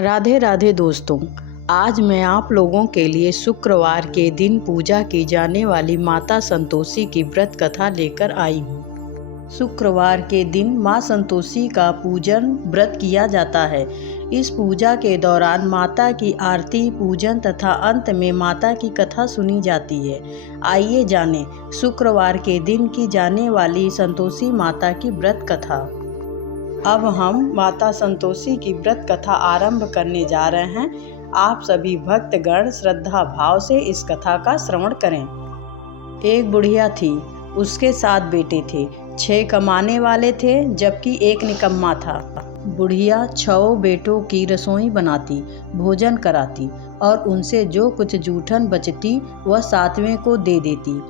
राधे राधे दोस्तों। आज मैं आप लोगों के लिए शुक्रवार के दिन पूजा की जाने वाली माता संतोषी की व्रत कथा लेकर आई हूँ। शुक्रवार के दिन माँ संतोषी का पूजन व्रत किया जाता है। इस पूजा के दौरान माता की आरती पूजन तथा अंत में माता की कथा सुनी जाती है। आइए जानें शुक्रवार के दिन की जाने वाली संतोषी माता की व्रत कथा। अब हम माता संतोषी की व्रत कथा आरंभ करने जा रहे हैं। आप सभी भक्तगण श्रद्धा भाव से इस कथा का श्रवण करें। एक बुढ़िया थी, उसके 7 बेटे थे। 6 कमाने वाले थे जबकि एक निकम्मा था। बुढ़िया 6 बेटों की रसोई बनाती, भोजन कराती और उनसे जो कुछ जूठन बचती वह 7वें को दे देती।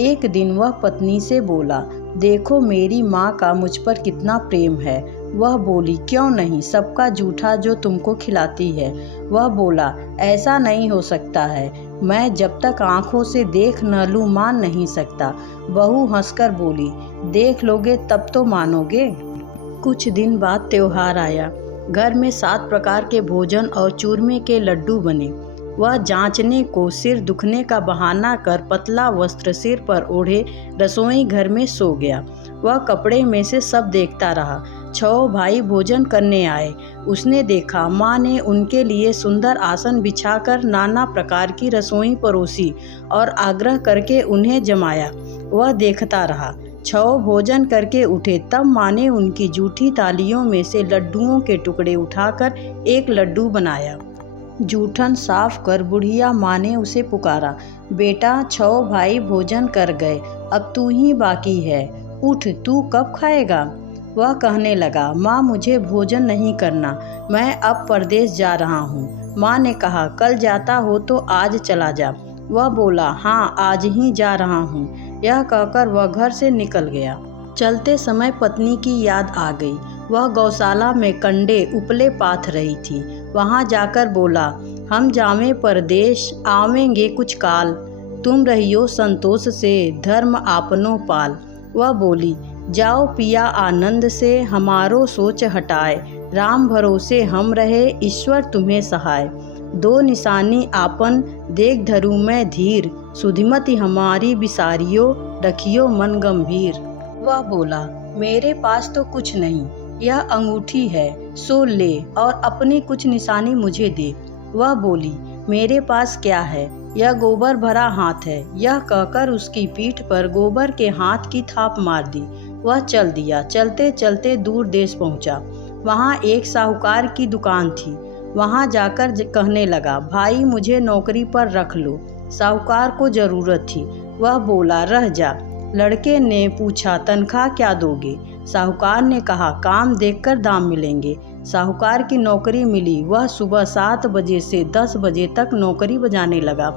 एक दिन वह पत्नी से बोला, देखो मेरी माँ का मुझ पर कितना प्रेम है। वह बोली, क्यों नहीं, सबका जूठा जो तुमको खिलाती है। वह बोला, ऐसा नहीं हो सकता है, मैं जब तक आँखों से देख न लूँ मान नहीं सकता। बहू हंसकर बोली, देख लोगे तब तो मानोगे। कुछ दिन बाद त्योहार आया। घर में 7 प्रकार के भोजन और चूरमे के लड्डू बने। वह जांचने को सिर दुखने का बहाना कर पतला वस्त्र सिर पर ओढ़े रसोई घर में सो गया। वह कपड़े में से सब देखता रहा। 6 भाई भोजन करने आए। उसने देखा माँ ने उनके लिए सुंदर आसन बिछाकर नाना प्रकार की रसोई परोसी और आग्रह करके उन्हें जमाया। वह देखता रहा। 6 भोजन करके उठे तब माँ ने उनकी जूठी थालियों में से लड्डुओं के टुकड़े उठाकर एक लड्डू बनाया। जूठन साफ कर बुढ़िया माँ ने उसे पुकारा, बेटा 6 भाई भोजन कर गए, अब तू ही बाकी है, उठ, तू कब खाएगा। वह कहने लगा, माँ मुझे भोजन नहीं करना, मैं अब परदेश जा रहा हूँ। माँ ने कहा, कल जाता हो तो आज चला जा। वह बोला, हाँ आज ही जा रहा हूँ। यह कहकर वह घर से निकल गया। चलते समय पत्नी की याद आ गई। वह गौशाला में कंडे उपले पाथ रही थी। वहाँ जाकर बोला, हम जावें परदेश, आवेंगे कुछ काल, तुम रहियो संतोष से, धर्म आपनो पाल। वह बोली, जाओ पिया आनंद से, हमारो सोच हटाए, राम भरोसे हम रहे, ईश्वर तुम्हें सहाय। 2 निशानी आपन देख धरू मैं धीर, सुधिमति हमारी बिसारियो, रखियो मन गंभीर। वह बोला, मेरे पास तो कुछ नहीं, यह अंगूठी है, सो ले और अपनी कुछ निशानी मुझे दे। वह बोली, मेरे पास क्या है, यह गोबर भरा हाथ है। यह कहकर उसकी पीठ पर गोबर के हाथ की थाप मार दी। वह चल दिया। चलते चलते दूर देश पहुंचा। वहां एक साहूकार की दुकान थी। वहां जाकर कहने लगा, भाई मुझे नौकरी पर रख लो, साहूकार को ज़रूरत थी। वह बोला, रह जा। लड़के ने पूछा, तनख्वाह क्या दोगे। साहूकार ने कहा, काम देखकर दाम मिलेंगे। साहूकार की नौकरी मिली। वह सुबह 7 बजे से 10 बजे तक नौकरी बजाने लगा।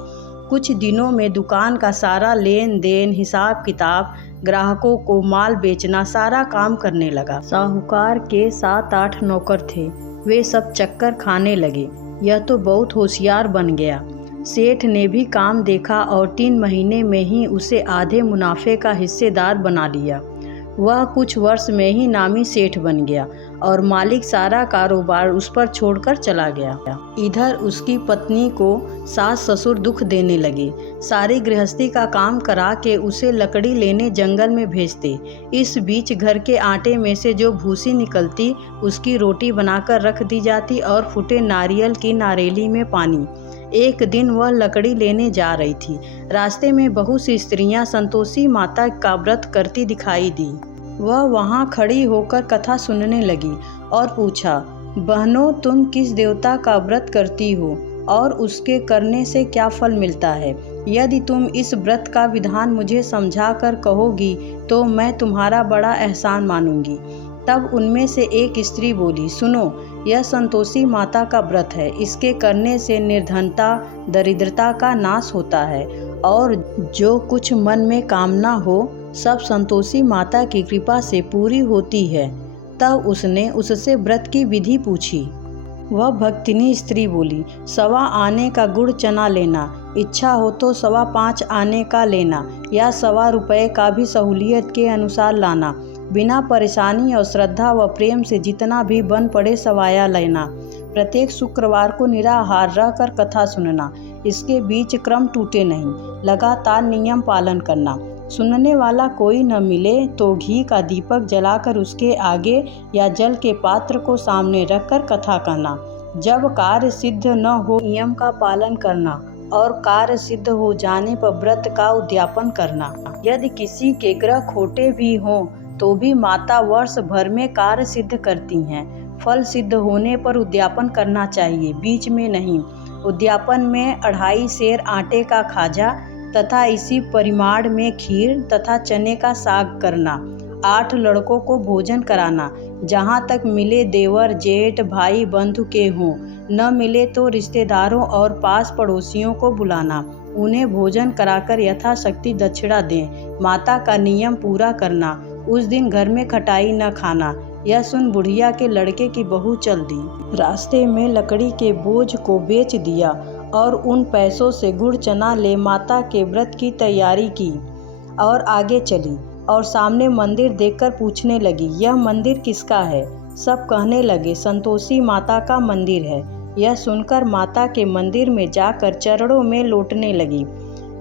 कुछ दिनों में दुकान का सारा लेन देन, हिसाब किताब, ग्राहकों को माल बेचना, सारा काम करने लगा। साहूकार के 7-8 नौकर थे। वे सब चक्कर खाने लगे। यह तो बहुत होशियार बन गया। सेठ ने भी काम देखा और 3 महीने में ही उसे आधे मुनाफे का हिस्सेदार बना लिया। वह कुछ वर्ष में ही नामी सेठ बन गया और मालिक सारा कारोबार उस पर छोड़कर चला गया। इधर उसकी पत्नी को सास ससुर दुख देने लगे। सारी गृहस्थी का काम करा के उसे लकड़ी लेने जंगल में भेजते। इस बीच घर के आटे में से जो भूसी निकलती उसकी रोटी बनाकर रख दी जाती और फूटे नारियल की नारेली में पानी। एक दिन वह लकड़ी लेने जा रही थी। रास्ते में बहुत सी स्त्रियां संतोषी माता का व्रत करती दिखाई दी। वह वहां खड़ी होकर कथा सुनने लगी और पूछा, बहनों तुम किस देवता का व्रत करती हो और उसके करने से क्या फल मिलता है। यदि तुम इस व्रत का विधान मुझे समझा कर कहोगी तो मैं तुम्हारा बड़ा एहसान मानूंगी। तब उनमें से एक स्त्री बोली, सुनो, यह संतोषी माता का व्रत है। इसके करने से निर्धनता दरिद्रता का नाश होता है और जो कुछ मन में कामना हो सब संतोषी माता की कृपा से पूरी होती है। तब उसने उससे व्रत की विधि पूछी। वह भक्तिनी स्त्री बोली, 1.25 आने का गुड़ चना लेना, इच्छा हो तो 5.25 आने का लेना या 1.25 रुपये का भी सहूलियत के अनुसार लाना। बिना परेशानी और श्रद्धा व प्रेम से जितना भी बन पड़े सवाया लेना। प्रत्येक शुक्रवार को निराहार रहकर कथा सुनना, इसके बीच क्रम टूटे नहीं, लगातार नियम पालन करना। सुनने वाला कोई न मिले तो घी का दीपक जलाकर उसके आगे या जल के पात्र को सामने रखकर कथा करना। जब कार्य सिद्ध न हो नियम का पालन करना और कार्य सिद्ध हो जाने पर व्रत का उद्यापन करना। यदि किसी के ग्रह खोटे भी हों तो भी माता वर्ष भर में कार्य सिद्ध करती हैं। फल सिद्ध होने पर उद्यापन करना चाहिए, बीच में नहीं। उद्यापन में 2.5 सेर आटे का खाजा तथा इसी परिमाण में खीर तथा चने का साग करना। 8 लड़कों को भोजन कराना, जहाँ तक मिले देवर जेठ भाई बंधु के हों, न मिले तो रिश्तेदारों और पास पड़ोसियों को बुलाना। उन्हें भोजन कराकर यथाशक्ति दक्षिणा दें। माता का नियम पूरा करना, उस दिन घर में खटाई न खाना। यह सुन बुढ़िया के लड़के की बहू चल दी। रास्ते में लकड़ी के बोझ को बेच दिया और उन पैसों से गुड़ चना ले माता के व्रत की तैयारी की और आगे चली और सामने मंदिर देखकर पूछने लगी, यह मंदिर किसका है? सब कहने लगे, संतोषी माता का मंदिर है। यह सुनकर माता के मंदिर में जाकर चरणों में लौटने लगी।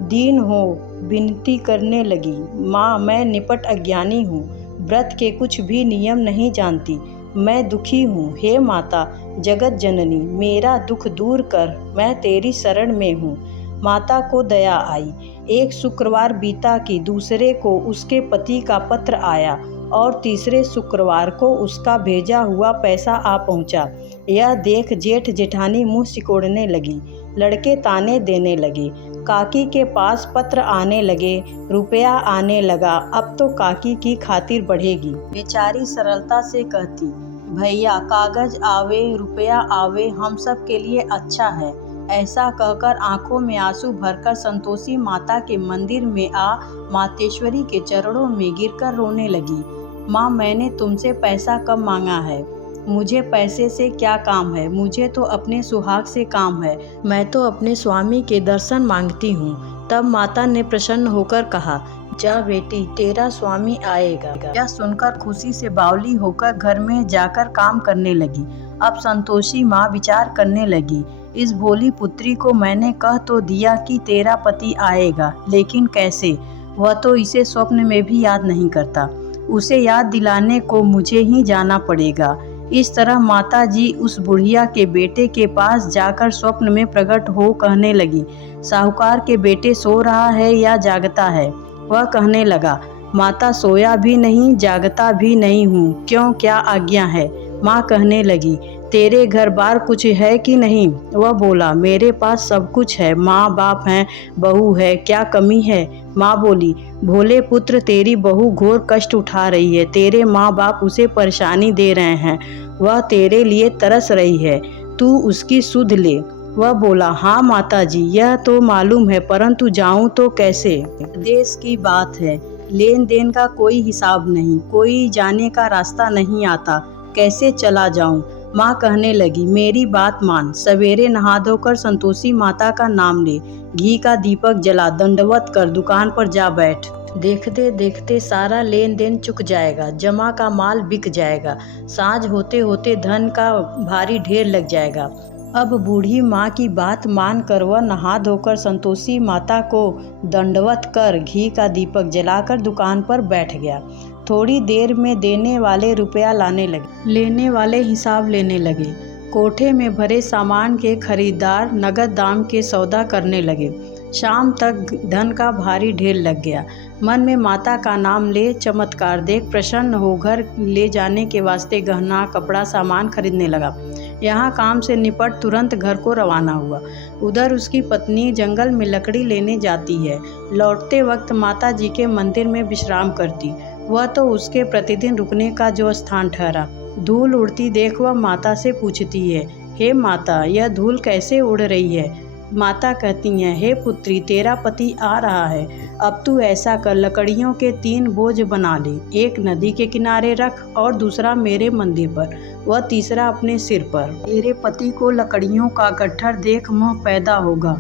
दीन हो विनती करने लगी, माँ मैं निपट अज्ञानी हूँ, व्रत के कुछ भी नियम नहीं जानती, मैं दुखी हूँ। हे माता जगत जननी, मेरा दुख दूर कर, मैं तेरी शरण में हूँ। माता को दया आई। एक शुक्रवार बीता कि दूसरे को उसके पति का पत्र आया और तीसरे शुक्रवार को उसका भेजा हुआ पैसा आ पहुँचा। यह देख जेठ जेठानी मुँह सिकोड़ने लगी। लड़के ताने देने लगे। काकी के पास पत्र आने लगे, रुपया आने लगा। अब तो काकी की खातिर बढ़ेगी। बेचारी सरलता से कहती, भैया कागज आवे रुपया आवे हम सब के लिए अच्छा है। ऐसा कहकर आंखों में आंसू भरकर संतोषी माता के मंदिर में आ मातेश्वरी के चरणों में गिरकर रोने लगी। माँ मैंने तुमसे पैसा कब मांगा है? मुझे पैसे से क्या काम है? मुझे तो अपने सुहाग से काम है। मैं तो अपने स्वामी के दर्शन मांगती हूँ। तब माता ने प्रसन्न होकर कहा, जा बेटी तेरा स्वामी आएगा। यह सुनकर खुशी से बावली होकर घर में जाकर काम करने लगी। अब संतोषी माँ विचार करने लगी, इस भोली पुत्री को मैंने कह तो दिया कि तेरा पति आएगा, लेकिन कैसे? वह तो इसे स्वप्न में भी याद नहीं करता। उसे याद दिलाने को मुझे ही जाना पड़ेगा। इस तरह माता जी उस बुढ़िया के बेटे के पास जाकर स्वप्न में प्रकट हो कहने लगी, साहूकार के बेटे सो रहा है या जागता है? वह कहने लगा, माता सोया भी नहीं जागता भी नहीं हूँ, क्यों क्या आज्ञा है? माँ कहने लगी, तेरे घर बार कुछ है कि नहीं? वह बोला, मेरे पास सब कुछ है, माँ बाप हैं, बहू है, क्या कमी है? माँ बोली, भोले पुत्र तेरी बहू घोर कष्ट उठा रही है, तेरे माँ बाप उसे परेशानी दे रहे हैं, वह तेरे लिए तरस रही है, तू उसकी सुध ले। वह बोला, हाँ माता जी यह तो मालूम है, परंतु जाऊं तो कैसे? देश की बात है, लेन देन का कोई हिसाब नहीं, कोई जाने का रास्ता नहीं आता, कैसे चला जाऊं? माँ कहने लगी, मेरी बात मान, सवेरे नहा धोकर संतोषी माता का नाम ले, घी का दीपक जला, दंडवत कर दुकान पर जा बैठ। देखते देखते सारा लेन देन चुक जाएगा, जमा का माल बिक जाएगा, साँझ होते होते धन का भारी ढेर लग जाएगा। अब बूढ़ी माँ की बात मान कर वह नहा धोकर संतोषी माता को दंडवत कर घी का दीपक जलाकर दुकान पर बैठ गया। थोड़ी देर में देने वाले रुपया लाने लगे, लेने वाले हिसाब लेने लगे। कोठे में भरे सामान के खरीदार नगद दाम के सौदा करने लगे। शाम तक धन का भारी ढेर लग गया। मन में माता का नाम ले, चमत्कार देख प्रसन्न हो घर ले जाने के वास्ते गहना कपड़ा सामान खरीदने लगा। यहाँ काम से निपट तुरंत घर को रवाना हुआ। उधर उसकी पत्नी जंगल में लकड़ी लेने जाती है। लौटते वक्त माता जी के मंदिर में विश्राम करती। वह तो उसके प्रतिदिन रुकने का जो स्थान ठहरा। धूल उड़ती देख वह माता से पूछती है, हे माता यह धूल कैसे उड़ रही है? माता कहती हैं, हे पुत्री तेरा पति आ रहा है, अब तू ऐसा कर लकड़ियों के 3 बोझ बना ले, एक नदी के किनारे रख और दूसरा मेरे मंदिर पर, वह तीसरा अपने सिर पर। तेरे पति को लकड़ियों का गट्ठर देख मोह पैदा होगा,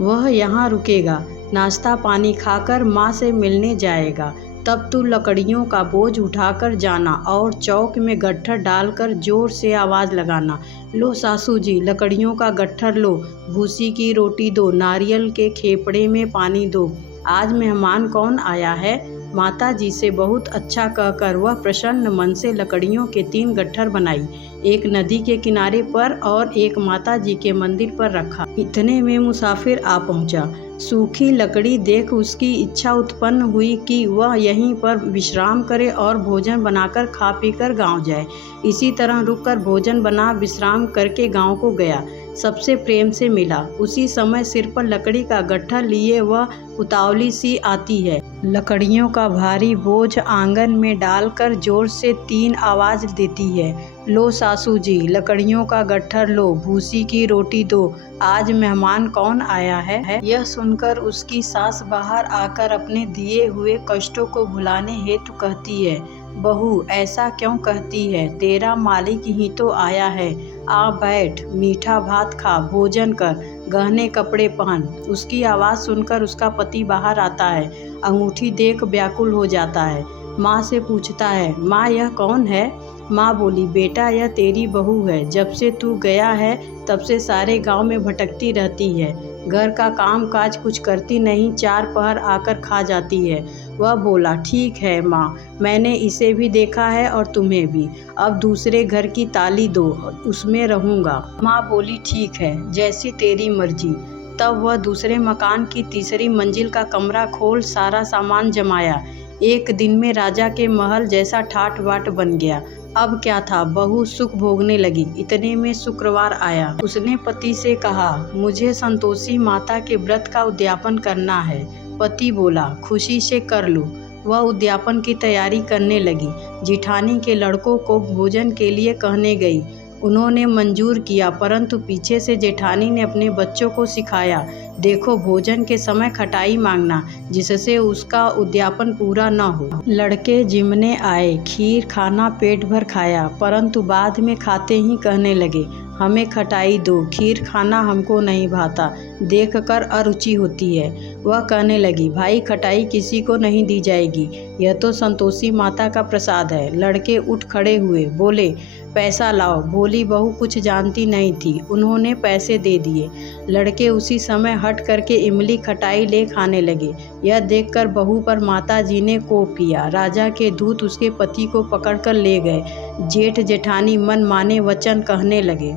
वह यहाँ रुकेगा, नाश्ता पानी खाकर माँ से मिलने जाएगा, तब तू लकड़ियों का बोझ उठाकर जाना और चौक में गट्ठर डालकर जोर से आवाज़ लगाना, लो सासू जी लकड़ियों का गट्ठर लो, भूसी की रोटी दो, नारियल के खेपड़े में पानी दो, आज मेहमान कौन आया है। माता जी से बहुत अच्छा कहकर वह प्रसन्न मन से लकड़ियों के 3 गट्ठर बनाई, एक नदी के किनारे पर और एक माता जी के मंदिर पर रखा। इतने में मुसाफिर आ पहुंचा। सूखी लकड़ी देख उसकी इच्छा उत्पन्न हुई कि वह यहीं पर विश्राम करे और भोजन बनाकर खा पीकर गांव जाए। इसी तरह रुककर भोजन बना विश्राम करके गांव को गया। सबसे प्रेम से मिला। उसी समय सिर पर लकड़ी का गट्ठर लिए वह उतावली सी आती है। लकड़ियों का भारी बोझ आंगन में डालकर जोर से 3 आवाज़ देती है, लो सासू जी लकड़ियों का गट्ठर लो, भूसी की रोटी दो, आज मेहमान कौन आया है। यह सुनकर उसकी सास बाहर आकर अपने दिए हुए कष्टों को भुलाने हेतु कहती है, बहू ऐसा क्यों कहती है, तेरा मालिक ही तो आया है, आ बैठ, मीठा भात खा, भोजन कर, गहने कपड़े पहन। उसकी आवाज़ सुनकर उसका पति बाहर आता है। अंगूठी देख व्याकुल हो जाता है। माँ से पूछता है, माँ यह कौन है। माँ बोली, बेटा यह तेरी बहू है, जब से तू गया है तब से सारे गांव में भटकती रहती है, घर का काम काज कुछ करती नहीं, 4 पहर आकर खा जाती है। वह बोला, ठीक है माँ, मैंने इसे भी देखा है और तुम्हें भी, अब दूसरे घर की ताली दो, उसमें रहूँगा। माँ बोली, ठीक है, जैसी तेरी मर्जी। तब वह दूसरे मकान की तीसरी मंजिल का कमरा खोल सारा सामान जमाया। एक दिन में राजा के महल जैसा ठाट बाट बन गया। अब क्या था, बहू सुख भोगने लगी। इतने में शुक्रवार आया। उसने पति से कहा, मुझे संतोषी माता के व्रत का उद्यापन करना है। पति बोला, खुशी से कर लो। वह उद्यापन की तैयारी करने लगी। जिठानी के लड़कों को भोजन के लिए कहने गई। उन्होंने मंजूर किया, परंतु पीछे से जेठानी ने अपने बच्चों को सिखाया, देखो भोजन के समय खटाई मांगना, जिससे उसका उद्यापन पूरा न हो। लड़के जिमने आए, खीर खाना पेट भर खाया, परंतु बाद में खाते ही कहने लगे, हमें खटाई दो, खीर खाना हमको नहीं भाता, देखकर अरुचि होती है। वह कहने लगी, भाई खटाई किसी को नहीं दी जाएगी, यह तो संतोषी माता का प्रसाद है। लड़के उठ खड़े हुए, बोले, पैसा लाओ। भोली बहू कुछ जानती नहीं थी, उन्होंने पैसे दे दिए। लड़के उसी समय हट करके इमली खटाई ले खाने लगे। यह देखकर बहू पर माता जी ने कोप किया। राजा के दूत उसके पति को पकड़कर ले गए। जेठ जेठानी मन माने वचन कहने लगे,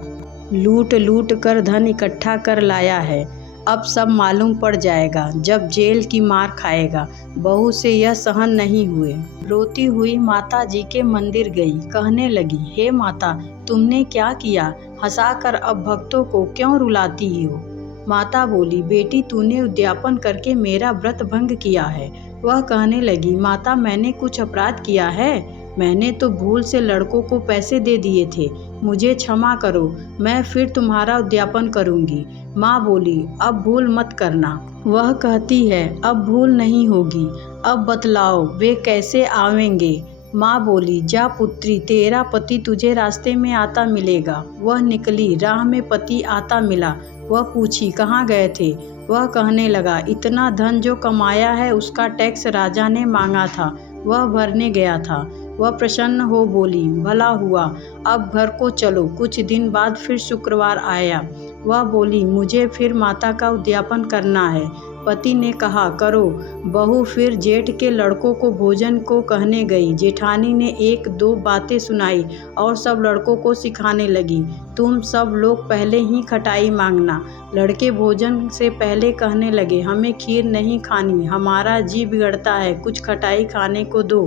लूट लूट कर धन इकट्ठा कर लाया है, अब सब मालूम पड़ जाएगा, जब जेल की मार खाएगा। बहू से यह सहन नहीं हुए। रोती हुई माता जी के मंदिर गई, कहने लगी, हे माता, तुमने क्या किया, हंसाकर अब भक्तों को क्यों रुलाती हो। माता बोली, बेटी तूने उद्यापन करके मेरा व्रत भंग किया है। वह कहने लगी, माता मैंने कुछ अपराध किया है, मैंने तो भूल से लड़कों को पैसे दे दिए थे, मुझे क्षमा करो, मैं फिर तुम्हारा उद्यापन करूंगी। माँ बोली, अब भूल मत करना। वह कहती है, अब भूल नहीं होगी, अब बतलाओ वे कैसे आवेंगे। माँ बोली, जा पुत्री, तेरा पति तुझे रास्ते में आता मिलेगा। वह निकली, राह में पति आता मिला। वह पूछी, कहाँ गए थे। वह कहने लगा, इतना धन जो कमाया है उसका टैक्स राजा ने मांगा था, वह भरने गया था। वह प्रसन्न हो बोली, भला हुआ, अब घर को चलो। कुछ दिन बाद फिर शुक्रवार आया। वह बोली, मुझे फिर माता का उद्यापन करना है। पति ने कहा, करो। बहू फिर जेठ के लड़कों को भोजन को कहने गई। जेठानी ने 1-2 बातें सुनाई और सब लड़कों को सिखाने लगी, तुम सब लोग पहले ही खटाई मांगना। लड़के भोजन से पहले कहने लगे, हमें खीर नहीं खानी, हमारा जी बिगड़ता है, कुछ खटाई खाने को दो।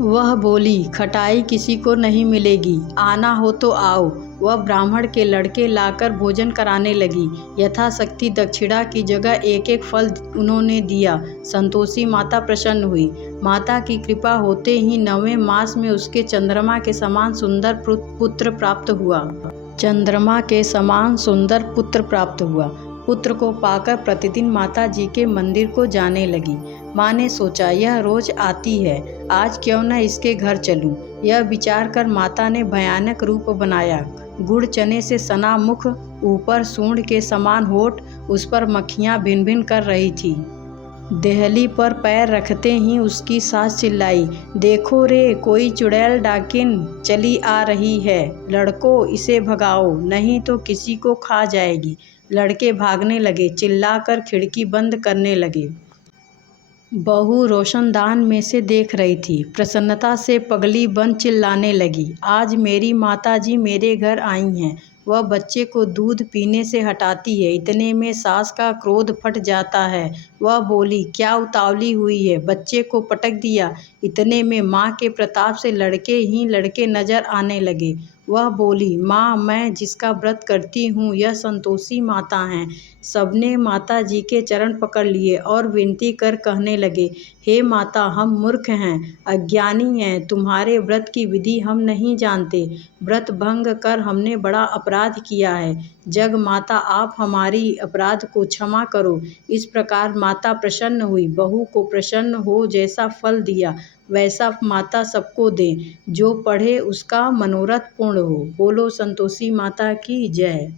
वह बोली, खटाई किसी को नहीं मिलेगी, आना हो तो आओ। वह ब्राह्मण के लड़के लाकर भोजन कराने लगी। यथाशक्ति दक्षिणा की जगह 1-1 फल उन्होंने दिया। संतोषी माता प्रसन्न हुई। माता की कृपा होते ही 9वें मास में उसके चंद्रमा के समान सुंदर पुत्र प्राप्त हुआ। चंद्रमा के समान सुंदर पुत्र प्राप्त हुआ। पुत्र को पाकर प्रतिदिन माता जी के मंदिर को जाने लगी। माँ ने सोचा, यह रोज आती है, आज क्यों न इसके घर चलूं। यह विचार कर माता ने भयानक रूप बनाया। गुड़ चने से सना मुख, ऊपर सूंड के समान होठ, उस पर मक्खियाँ भिन भिन कर रही थी। देहली पर पैर रखते ही उसकी सास चिल्लाई, देखो रे, कोई चुड़ैल डाकिन चली आ रही है, लड़कों इसे भगाओ नहीं तो किसी को खा जाएगी। लड़के भागने लगे, चिल्लाकर खिड़की बंद करने लगे। बहू रोशनदान में से देख रही थी। प्रसन्नता से पगली बन चिल्लाने लगी, आज मेरी माताजी मेरे घर आई हैं। वह बच्चे को दूध पीने से हटाती है, इतने में सास का क्रोध फट जाता है। वह बोली, क्या उतावली हुई है, बच्चे को पटक दिया। इतने में माँ के प्रताप से लड़के ही लड़के नजर आने लगे। वह बोली, माँ, मैं जिसका व्रत करती हूँ यह संतोषी माता हैं। सबने माता जी के चरण पकड़ लिए और विनती कर कहने लगे, हे माता, हम मूर्ख हैं, अज्ञानी हैं, तुम्हारे व्रत की विधि हम नहीं जानते। व्रत भंग कर हमने बड़ा अपराध किया है। जग माता, आप हमारी अपराध को क्षमा करो। इस प्रकार माता प्रसन्न हुई। बहू को प्रसन्न हो जैसा फल दिया वैसा माता सबको दे। जो पढ़े उसका मनोरथ पूर्ण हो। बोलो संतोषी माता की जय।